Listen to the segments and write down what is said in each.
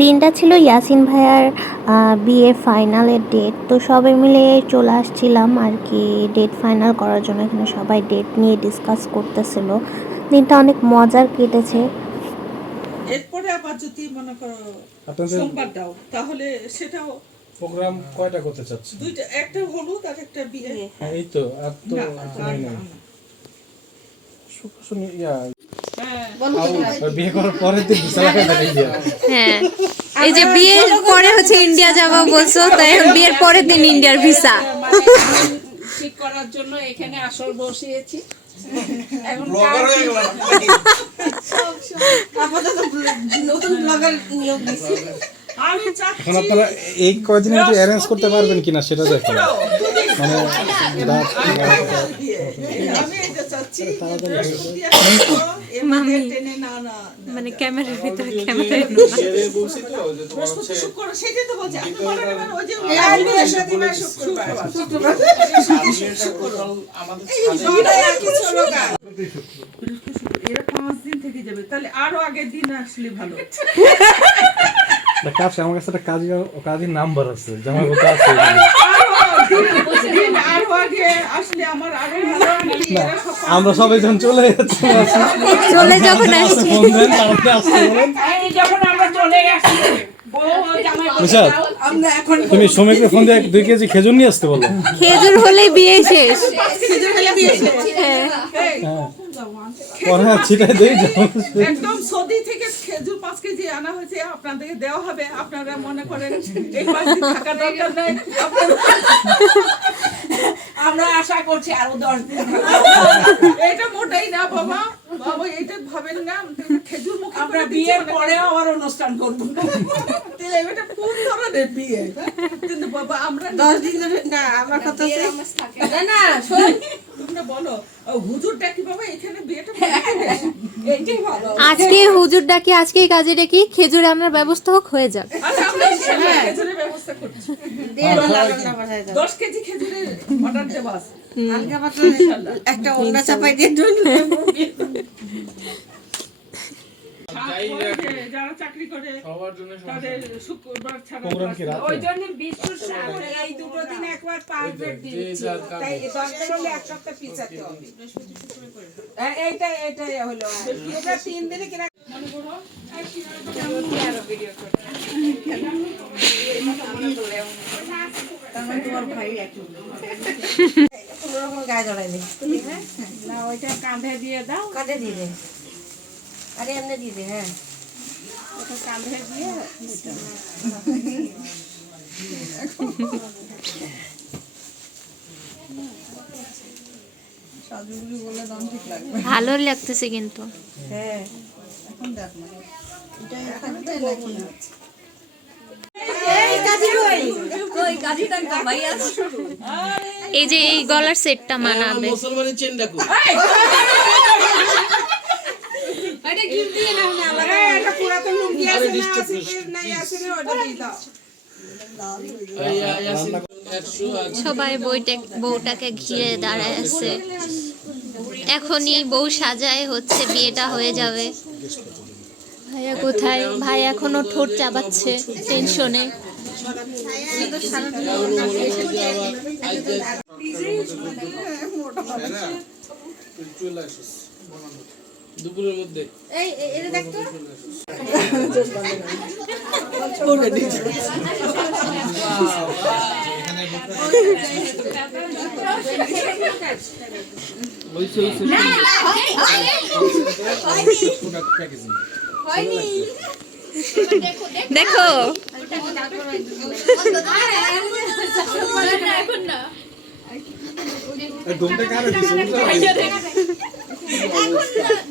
দিনটা ছিল ইয়াসিন ভাইয়ার বিয়ে ফাইনালের ডেট, তো সবাই মিলে চলে আসছিলাম আর কি ডেট ফাইনাল করার জন্য। এখানে সবাই ডেট নিয়ে ডিসকাস করতেছিল। দিনটা অনেক মজার কেটেছে। এরপরে আবার যদি মনে করো সোমবার দাও তাহলে সেটাও প্রোগ্রাম কয়টা করতে চাচ্ছি? দুইটা, একটা হলুদ আর একটা বিয়ে। এই তো আর তো শুনি ইয়া বিয়ে করার পরে তো ভিসা লাগাই দিয়া। হ্যাঁ, এই যে বিয়ের পরে হচ্ছে ইন্ডিয়া যাওয়া বলছো, তাই এখন বিয়ের পরের দিন ইন্ডিয়ার ভিসা ঠিক করার জন্য এখানে আসর বসিয়েছি। এখন ব্লগার হয়ে গেল আপাতত নতুন ব্লগার নিয়োগ দিছি। আমি চাচ্ছি এখন আপনারা এই কয়দিনের মধ্যে অ্যারেঞ্জ করতে পারবেন কিনা সেটা দেখেন। মানে আমি এটা চাচ্ছি মামি টেনে না না মানে ক্যামেরার ভিতরে ক্যামেরা শুক্রবার সেটাই তো বলছি। আপনি বলেন এবার ওই যে এরা 5 দিন থেকে যাবে, তাহলে আরো আগের দিন আসলে ভালো। কাছে আমার কাছে একটা কাজের নাম্বার আছে, জামাই কথা আছে। আরো আগে আসলে আমার আরো ভালো। আমরা সবাই যখন চলে যাচ্ছি চলে যখন আসছি ফোন দেন তারপরে আসতে বলেন। এই যখন আমরা চলে আসছি নিশাদ, তুমি শ্রমিককে ফোন দিয়ে 2 কেজি খেজুর নিয়ে আসতে বলো। খেজুর হলেই বিয়ে শেষ। পরে ছিটাই দেই একদম সৌদি থেকে খেজুর 5 কেজি আনা হয়েছে, আপনাদেরকে দেওয়া হবে। আপনারা মনে করেন এই 5 দিন থাকা দরকার নাই। আমরা আশা করছি আরো 10 দিন এটা মোটেই না বাবা, বাবা এটা ভাবেন না। খেজুর মুখে আমরা বিয়ের পরে আবার অনুষ্ঠান করব। তাহলে এটা কোন ধরনের বিয়ে? কিন্তু বাবা আমরা 10 দিন ধরে না, আমার কথা আছে না শোন, তোমরা বলো হুজুরটা কি বাবা এখানে বিয়েটা এইটাই ভালো। আজকে হুজুর ডাকি, আজকেই কাজে ডাকি, খেজুরে আমরা ব্যবস্থা হোক হয়ে যাক। আচ্ছা আমরা খেজুরের ব্যবস্থা করছি। 10 কেজি খেজুরের অর্ডার দেব আছে। হালকা পাতলা একটা ওন্না চাপাই দিয়ে দিন। যারা চাকরি করে সবার জন্য তাদের শুক্রবার ছাড়া ওই জন্য এই দুটো দিন একবার পারফেক্ট দিচ্ছি। তাই 10 দিন হলে এক সপ্তাহ পিছাতে হবে। এইটাই হলো এটা 3 দিনে কিনা মনে করো আর ভিডিও করতে তোমার ভাই একটু কোনো রকম গায়ে জড়াই দে না, ওইটা কাঁধে দিয়ে দাও, কাঁধে দিয়ে দে। আরে এমনি দিয়ে দে। হ্যাঁ ওটা কাঁধে দিয়ে সাজুগুলি বলে দাম ঠিক লাগবে। ভালো লাগতেছে কিন্তু। হ্যাঁ এখন দেখ না এটা থাকতে নাকি এই যে এই গলার সেটটা মানাবে। মুসলমানের চেন দেখো এটা গিফট দিয়ে নাও না লাগা। এটা পুরাতন লুঙ্গি আছে না, আছে নাই আছে না, ওটা দিয়ে দাও। সবাই বউটাকে ঘিরে দাঁড়ায় আছে। এখনই বউ সাজায় হচ্ছে বিয়েটা হয়ে যাবে। ভাইয়া কোথায়? ভাই এখনো ঠোঁট চাবাচ্ছে টেনশনে। দুপুরের মধ্যে দেখো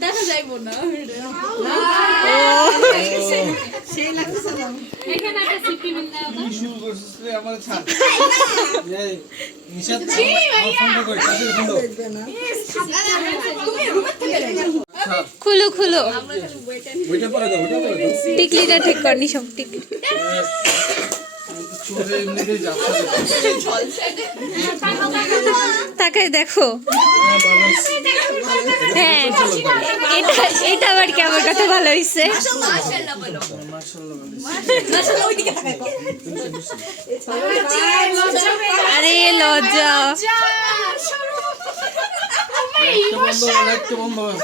দেখা যাইব না সেই লাগছে না এখানে একটা সিপি মিলনা শুরু করছিস রে আমার ছাড় এই নিশাদ ফোনটা কই কাজের ফোন দাও। তুমি রুমে থেকে খুলো খুলো, ওইটা পরে দাও, ওইটা পরে দাও। টিকলিটা ঠিক কর, নিশম টিকলি। চোরে এমনিতেই যাচ্ছে তাকাই দেখো। হ্যাঁ এটা এটা আবার কেমন কথা ভালো হইছে। মাশাআল্লাহ বলো। আরে লজ্জা। লাইটটা বন্ধ হয়।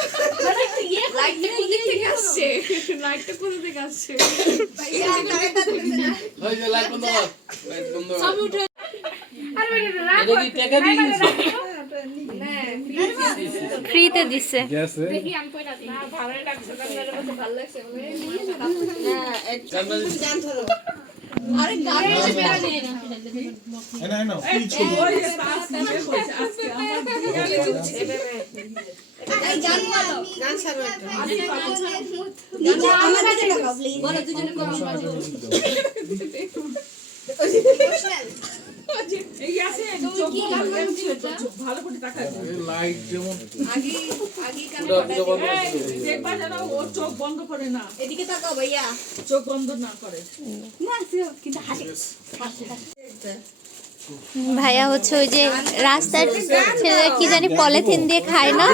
লাইটটা কোন দিক থেকে আসছে? লাইটটা কোন দিক থেকে আসছে? ওই যে লাইট বন্ধ কর। লাইট বন্ধ কর। সব উঠে এটা কি টাকা দিয়ে দিছে? ফ্রিতে দিছে। গেছে দেখি আমি কইরা দিই। না ভালোই লাগছে, ভালো লাগছে। আরে গাড়ি মেরা নিয়ে না। এনা এনা এই ওই যে পাঁচ মিনিট হয়েছে আজকে আমার বিয়ারে ঢুকছে। এই গান বলো। গান ছাড়ো একটা। আমার কাছে লাগাও প্লিজ। বলো দুজনে কোন বাজে। এই আছে চোখ ভালো করে তাকাই। এই লাইট যেমন আগে কানে পুরো বন্ধ এই, আছে। দেখবা যেন ও চোখ বন্ধ করে না, এদিকে তাকাও ভাইয়া। চোখ বন্ধ না করে। না কিন্তু হাসি। ভাইয়া হচ্ছে ওই যে রাস্তার ছেলে কি জানি পলিথিন দিয়ে খায় না,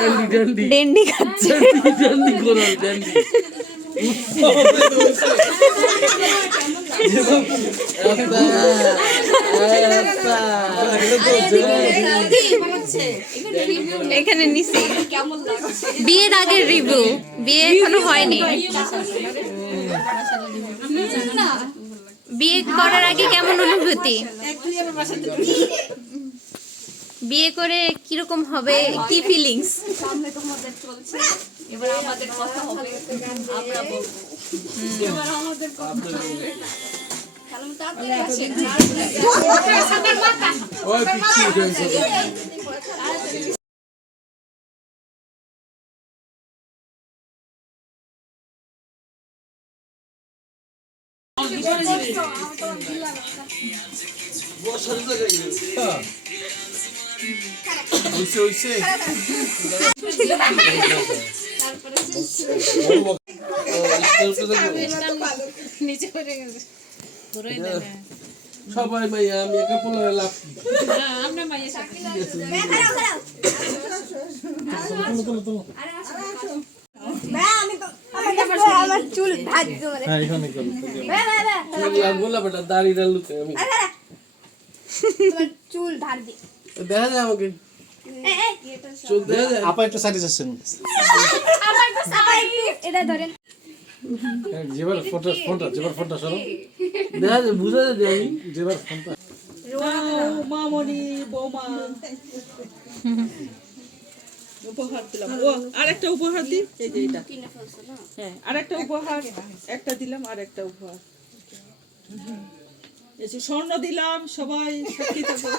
ডেন্ডি খাচ্ছে। ড্যান্ডি করো ড্যান্ডি। এখানে নিছি কেমন লাগছে? বিয়ের আগের রিভিউ, বিয়ে এখনো হয়নি। বিয়ে করার আগে কেমন অনুভূতি, বিয়ে করে কিরকম হবে, কি ফিলিংস? সামনে তোমাদের চলছে, এবার আমাদের কথা হবে, আমরা বলবো। এবার আমাদের কথা হবে। কারণ তাড়াতাড়ি আসেন। ওই পিচ্ছি উঠেছে। হইছে হইছে। তারপরে নিচে পড়ে গেছে। সবাই ভাই আমি একা পোলা লাভ কি? আমরা মাইয়া সাথে হ্যাঁ এখানে করো লাগবো না বেটা দাড়িটা লুকে আমি। চুল ধার দি। দেখা যায় আমাকে চোখ দেখা যায়। আপা একটু সাইডে যাচ্ছেন এটা ধরেন। যেবার ফোনটা সরো দেখা যায় বুঝা যায় আমি। যেবার ফোনটা মামনি বৌমা উপহার দিলাম। ও আরেকটা উপহার দিই, এই যে এটা। হ্যাঁ আরেকটা উপহার, একটা দিলাম আর একটা উপহার। এই যে স্বর্ণ দিলাম, সবাই সাক্ষী থাকো।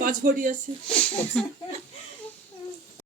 5 ভরি আছে।